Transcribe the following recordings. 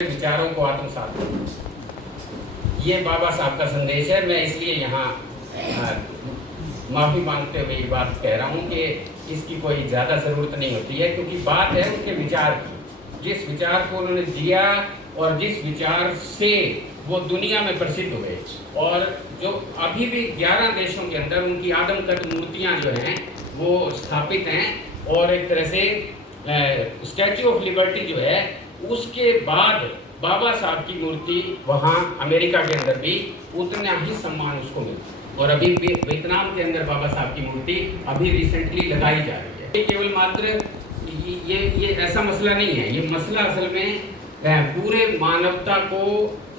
विचारों को आत्मसात करो। ये बाबा साहब का संदेश है। मैं इसलिए यहाँ माफ़ी मांगते हुए ये बात कह रहा हूँ कि इसकी कोई ज़्यादा ज़रूरत नहीं होती है, क्योंकि बात है उनके विचार की। जिस विचार को उन्होंने दिया और जिस विचार से वो दुनिया में प्रसिद्ध हुए, और जो अभी भी 11 देशों के अंदर उनकी आदमकद मूर्तियाँ जो हैं वो स्थापित हैं, और एक तरह से स्टैचू ऑफ लिबर्टी जो है उसके बाद बाबा साहब की मूर्ति वहाँ अमेरिका के अंदर भी उतना ही सम्मान उसको मिलता। और अभी वियतनाम के अंदर बाबा साहब की मूर्ति अभी रिसेंटली लगाई जा रही है। ये केवल मात्र ये ऐसा मसला नहीं है। ये मसला असल में पूरे मानवता को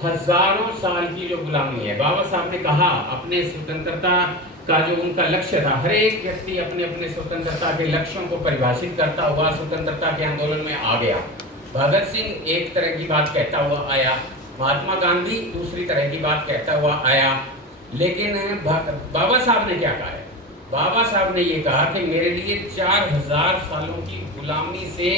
हजारों साल की जो गुलामी है। बाबा साहब ने कहा अपने स्वतंत्रता का जो उनका लक्ष्य था, हर एक व्यक्ति अपने अपने स्वतंत्रता के लक्ष्यों को परिभाषित करता हुआ स्वतंत्रता के आंदोलन में आ गया। भगत सिंह एक तरह की बात कहता हुआ आया, महात्मा गांधी दूसरी तरह की बात कहता हुआ आया, लेकिन बाबा साहब ने क्या कहा है? बाबा साहब ने ये कहा कि मेरे लिए 4000 सालों की गुलामी से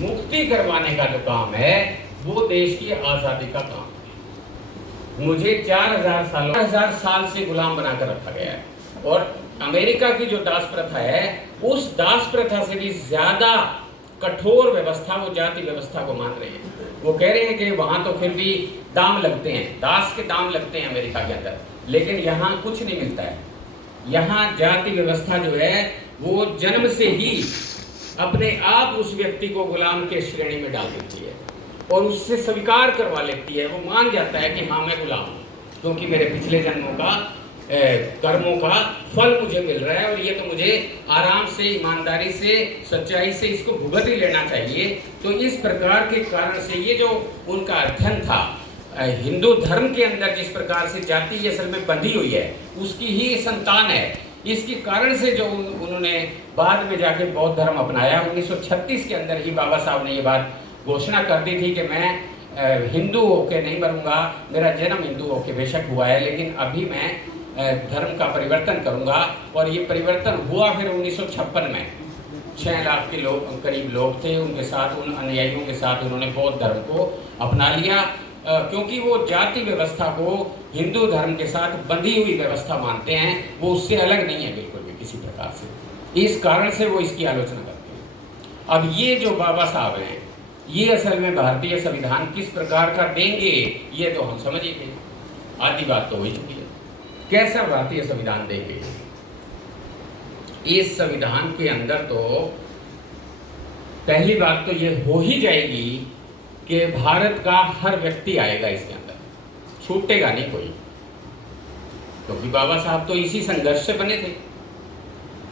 मुक्ति करवाने का जो काम है वो देश की आज़ादी का काम है। मुझे 4000 साल से गुलाम बनाकर रखा गया है, और अमेरिका की जो दास प्रथा है उस दास प्रथा से भी ज्यादा कठोर व्यवस्था वो जाति व्यवस्था को मान रही है। वो कह रहे हैं कि वहां तो फिर भी दाम लगते हैं, दास के दाम लगते हैं अमेरिका के अंदर, लेकिन यहाँ कुछ नहीं मिलता है। यहाँ जाति व्यवस्था जो है वो जन्म से ही अपने आप उस व्यक्ति को गुलाम के श्रेणी में डाल देती है और उससे स्वीकार करवा लेती है। वो मान जाता है कि हाँ मैं गुलाम हूँ, क्योंकि मेरे पिछले जन्मों का कर्मों का फल मुझे मिल रहा है, और ये तो मुझे आराम से, ईमानदारी से, सच्चाई से इसको भुगत ही लेना चाहिए। तो इस प्रकार के कारण से ये जो उनका अध्ययन था हिंदू धर्म के अंदर, जिस प्रकार से जाति असल में बंधी हुई है उसकी ही संतान है। इसके कारण से जो उन्होंने बाद में जाके बौद्ध धर्म अपनाया, 1936 के अंदर ही बाबा साहब ने ये बात घोषणा कर दी थी कि मैं हिंदू होके नहीं मरूंगा, मेरा जन्म हिंदू होके बेशक हुआ है, लेकिन अभी मैं धर्म का परिवर्तन करूंगा। और ये परिवर्तन हुआ फिर 1956 में। 6 लाख के लोग करीब लोग थे, उनके साथ, उन अनुयायियों के साथ उन्होंने बौद्ध धर्म को अपना लिया, क्योंकि वो जाति व्यवस्था को हिंदू धर्म के साथ बंधी हुई व्यवस्था मानते हैं। वो उससे अलग नहीं है बिल्कुल भी किसी प्रकार से। इस कारण से वो इसकी आलोचना करते हैं। अब ये जो बाबा साहब हैं ये असल में भारतीय संविधान किस प्रकार का देंगे ये तो हम समझ ही गए, आधी बात तो हो ही चुकी है। कैसा भारतीय संविधान देंगे? इस संविधान के अंदर तो पहली बात तो ये हो ही जाएगी कि भारत का हर व्यक्ति आएगा इसके अंदर, छूटेगा नहीं कोई, क्योंकि बाबा साहब तो इसी संघर्ष से बने थे।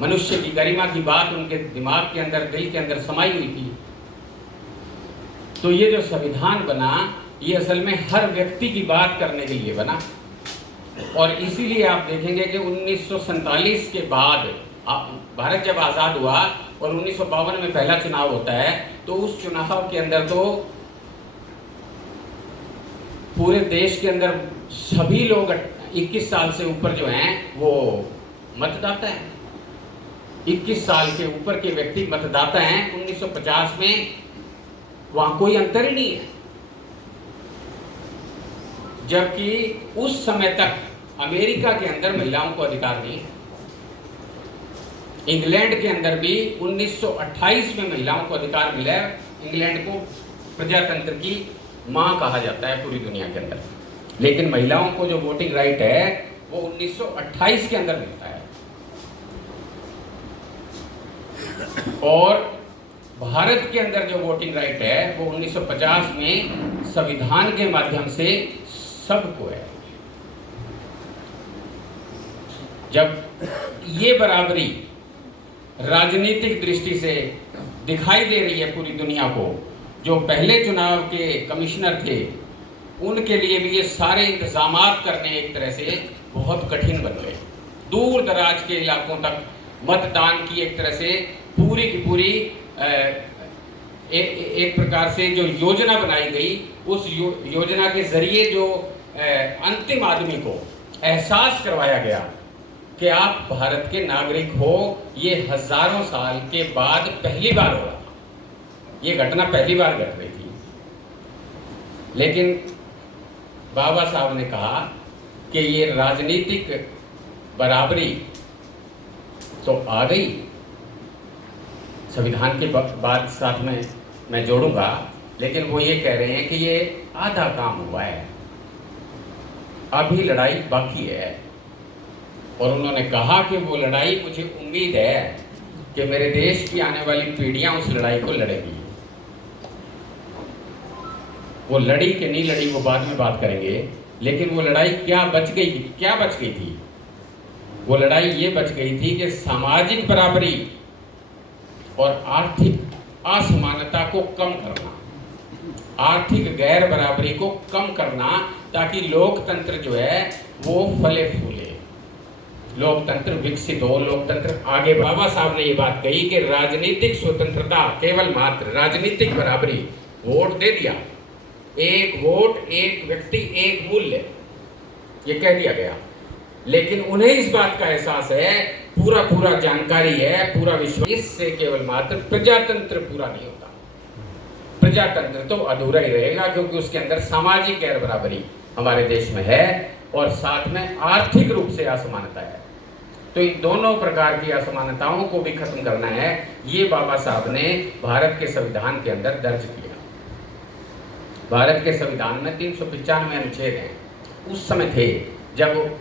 मनुष्य की गरिमा की बात उनके दिमाग के अंदर, दिल के अंदर समाई हुई थी। तो ये जो संविधान बना ये असल में हर व्यक्ति की बात करने के लिए बना, और इसीलिए आप देखेंगे कि 1947 के बाद भारत जब आज़ाद हुआ और 1952 में पहला चुनाव होता है, तो उस चुनाव के अंदर तो पूरे देश के अंदर सभी लोग 21 साल से ऊपर जो हैं वो मतदाता हैं। 21 साल के ऊपर के व्यक्ति मतदाता हैं। 1950 में वहाँ कोई अंतर ही नहीं है, जबकि उस समय तक अमेरिका के अंदर महिलाओं को अधिकार नहीं है। इंग्लैंड के अंदर भी 1928 में महिलाओं को अधिकार मिला है। इंग्लैंड को प्रजातंत्र की मां कहा जाता है पूरी दुनिया के अंदर, लेकिन महिलाओं को जो वोटिंग राइट है वो 1928 के अंदर मिलता है। और भारत के अंदर जो वोटिंग राइट है वो 1950 में संविधान के माध्यम से सबको है। जब ये बराबरी राजनीतिक दृष्टि से दिखाई दे रही है पूरी दुनिया को, जो पहले चुनाव के कमिश्नर थे उनके लिए भी ये सारे इंतजामात करने एक तरह से बहुत कठिन बन गए। दूर दराज के इलाकों तक मतदान की एक तरह से पूरी की पूरी एक प्रकार से जो योजना बनाई गई, उस योजना के जरिए जो अंतिम आदमी को एहसास करवाया गया कि आप भारत के नागरिक हो, ये हजारों साल के बाद पहली बार हो रहा था। ये घटना पहली बार घट रही थी। लेकिन बाबा साहब ने कहा कि ये राजनीतिक बराबरी तो आ गई, संविधान के बाद साथ में मैं जोड़ूंगा, लेकिन वो ये कह रहे हैं कि ये आधा काम हुआ है, अभी लड़ाई बाकी है। और उन्होंने कहा कि वो लड़ाई, मुझे उम्मीद है कि मेरे देश की आने वाली पीढ़ियां उस लड़ाई को लड़ेंगी। वो लड़ी कि नहीं लड़ी वो बाद में बात करेंगे, लेकिन वो लड़ाई क्या बच गई थी? वो लड़ाई ये बच गई थी कि सामाजिक बराबरी और आर्थिक असमानता को कम करना, आर्थिक गैर बराबरी को कम करना, ताकि लोकतंत्र जो है वो फले फूले, लोकतंत्र विकसित हो, लोकतंत्र आगे। बाबा साहब ने ये बात कही कि राजनीतिक स्वतंत्रता, केवल मात्र राजनीतिक बराबरी, वोट दे दिया, एक वोट एक व्यक्ति एक मूल्य, ये कह दिया गया, लेकिन उन्हें इस बात का एहसास है, पूरा जानकारी है, पूरा विश्वास, इससे केवल मात्र प्रजातंत्र पूरा नहीं होता। प्रजातंत्र तो अधूरा ही रहेगा, क्योंकि उसके अंदर सामाजिक गैर बराबरी हमारे देश में है और साथ में आर्थिक रूप से असमानता है। तो इन दोनों प्रकार की असमानताओं को भी खत्म करना है, ये बाबा साहब ने भारत के संविधान के अंदर दर्ज किया। भारत के संविधान में 395 अनुच्छेद हैं। उस समय थे जब